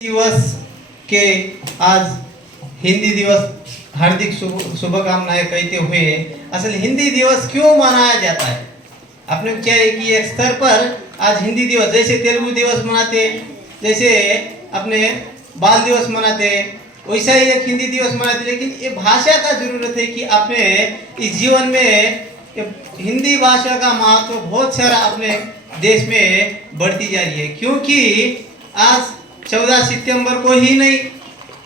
दिवस के आज हिंदी दिवस हार्दिक शुभकामनाएं कहते हुए असल हिंदी दिवस क्यों मनाया जाता है। आपने क्या है कि एक स्तर पर आज हिंदी दिवस जैसे तेलुगु दिवस मनाते, जैसे अपने बाल दिवस मनाते, वैसा ही एक हिंदी दिवस मनाते। लेकिन ये भाषा का जरूरत है कि अपने इस जीवन में हिंदी भाषा का महत्व बहुत सारा अपने देश में बढ़ती जा रही है, क्योंकि आज 14 सितंबर को ही नहीं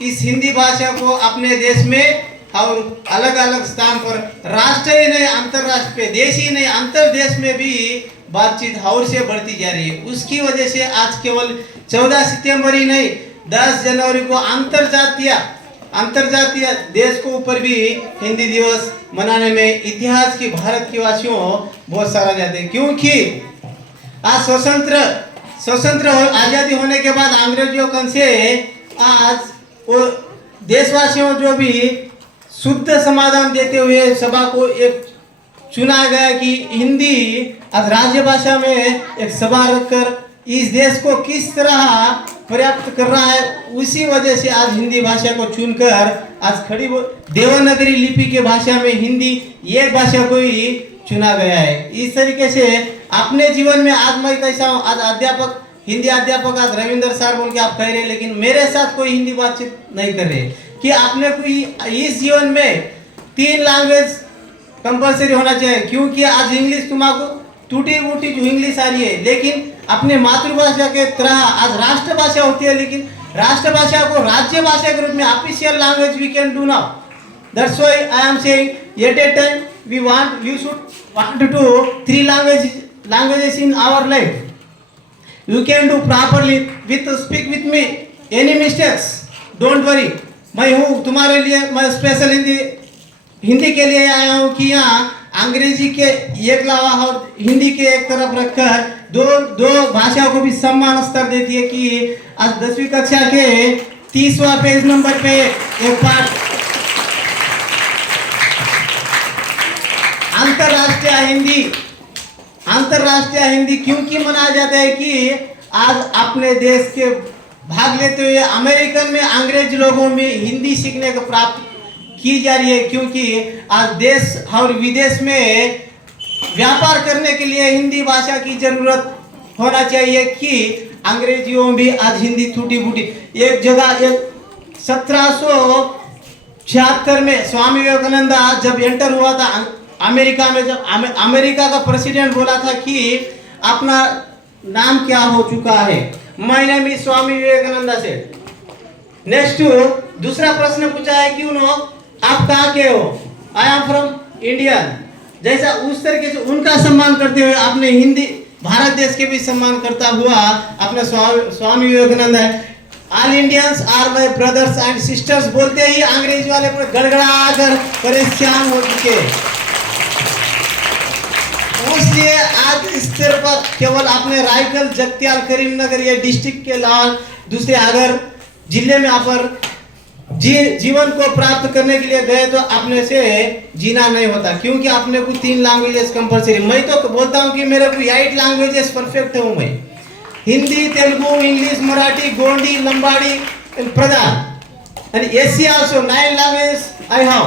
इस हिंदी भाषा को अपने देश में और अलग अलग स्थान पर राष्ट्र ही नहीं अंतरराष्ट्रीय देश ही नहीं अंतरदेश में भी बातचीत और से बढ़ती जा रही है। उसकी वजह से आज केवल 14 सितंबर ही नहीं 10 जनवरी को अंतरजातीय देश को ऊपर भी हिंदी दिवस मनाने में इतिहास की भारत के वासियों बहुत सारा जाते हैं, क्योंकि आज स्वतंत्र आज़ादी होने के बाद अंग्रेजों से आज वो देशवासियों जो भी शुद्ध समाधान देते हुए सभा को एक चुना गया कि हिंदी आज राज्य भाषा में एक सभा रखकर इस देश को किस तरह पर्याप्त कर रहा है। उसी वजह से आज हिंदी भाषा को चुनकर आज खड़ी देवनागरी लिपि के भाषा में हिंदी एक भाषा को ही चुना गया है। इस तरीके से अपने जीवन में आज मैं कैसा हूँ, आज अध्यापक हिंदी अध्यापक आज रविंद्र सर बोल के आप कह रहे हैं, लेकिन मेरे साथ कोई हिंदी बातचीत नहीं कर रहे कि आपने कोई इस जीवन में 3 लैंग्वेज कंपलसरी होना चाहिए, क्योंकि आज इंग्लिश तुम्हारा टूटी फूटी जो इंग्लिश आ रही है, लेकिन अपने मातृभाषा के तरह आज राष्ट्रभाषा होती है, लेकिन राष्ट्रभाषा को राज्य भाषा के रूप में official language we can do now. That's why I am saying at a time we should want to do 3 languages in our life. You can do properly with speak with me. Any mistakes, don't worry. मैं हूँ तुम्हारे लिए, मैं special Hindi के लिए आया हूँ कि यहाँ अंग्रेजी के एक लावा और हिंदी के एक तरफ रखकर दो भाषा को भी सम्मान स्तर देती है कि आज 10वीं कक्षा के 30वां पेज नंबर पे एक पाठ अंतरराष्ट्रीय हिंदी क्योंकि मनाया जाता है कि आज अपने देश के भाग लेते हुए अमेरिकन में अंग्रेज लोगों में हिंदी सीखने को प्राप्त की जा रही है, क्योंकि आज देश और विदेश में व्यापार करने के लिए हिंदी भाषा की जरूरत होना चाहिए कि अंग्रेजियों में भी आज हिंदी टूटी फूटी। एक जगह 1776 में स्वामी विवेकानंद जब एंटर हुआ था अमेरिका में, जब अमेरिका का प्रेसिडेंट बोला था कि अपना नाम क्या हो चुका है, my name is Swami Vivekananda से। नेक्स्ट दूसरा प्रश्न पूछा है कि आप कहाँ के हो, आई एम फ्रॉम इंडिया। जैसा उस तरीके से उनका सम्मान करते हुए अपने हिंदी भारत देश के भी सम्मान करता हुआ अपने स्वामी विवेकानंद है। All Indians are my brothers and sisters बोलते ही अंग्रेजी वाले पर गड़गड़ा कर परेशान हो चुके। इसलिए आज इस स्तर पर केवल अपने रायगढ़, जगत्याल, करीमनगर ये डिस्ट्रिक्ट के अलावा दूसरे अगर जिले में आप जीवन को प्राप्त करने के लिए गए तो अपने से जीना नहीं होता, क्योंकि अपने को 3 लैंग्वेजेस कंपलसरी। मैं तो बोलता हूँ कि मेरे को 8 लैंग्वेजेस परफेक्ट हूँ मैं, Hindi, Telugu, English, Marathi, Gondi, Lambadi, Pradhan and AC also 9 languages I have.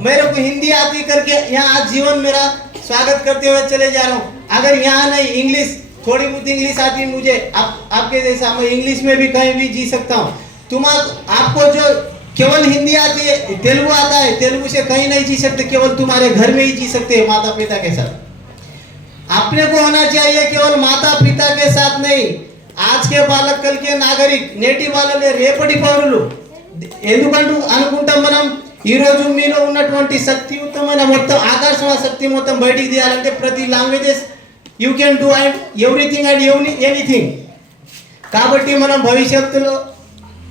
मेरे को हिंदी आती करके यहाँ आज जीवन मेरा स्वागत करते हुए चले जा रहा हूँ। अगर यहाँ नहीं इंग्लिश, थोड़ी बहुत इंग्लिश आती है मुझे, आपके जैसा मैं इंग्लिश में भी कहीं भी जी सकता हूँ। आपको जो केवल हिंदी आती है, तेलुगु आता है, तेलुगु से कहीं नहीं जी सकते, केवल तुम्हारे घर में ही जी सकते हैं माता पिता के साथ। अपने को होना चाहिए केवल माता पिता के साथ नहीं, आज के बालक कल के नागरिक నేటి వాళ్ళే రేపటి పౌరులు। ఎందుకంటూ అనుకుంటాం మనం ఈ రోజు మీలో ఉన్నటువంటి శక్తియుతమైన మొత్తం ఆకర్షణ శక్తి మొత్తం బయటికి తీయాలంటే ప్రతి languages you can do and everything and anything. కాబట్టి మనం భవిష్యత్తులో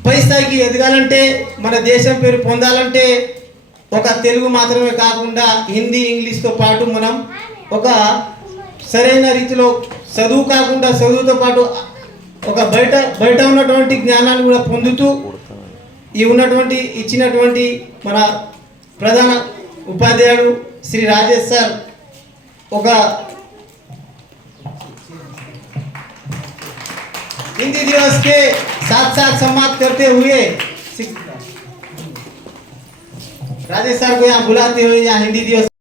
పై స్థాయికి ఎదగాలంటే, మన దేశం పేరు పొందాలంటే ఒక తెలుగు మాత్రమే కాకుండా హిందీ, ఇంగ్లీష్తో పాటు మనం ఒక సరైన రీతిలో చదువు కాకుండా చదువుతో పాటు ఒక బయట ఉన్నటువంటి జ్ఞానాన్ని కూడా పొందుతూ ఈ ఉన్నటువంటి ఇచ్చినటువంటి మన ప్రధాన ఉపాధ్యాయుడు శ్రీ రాజేష్ సార్ ఒక हिंदी दिवस के साथ साथ समाप्त करते हुए राजेश सर को यहाँ बुलाते हुए यहाँ हिंदी दिवस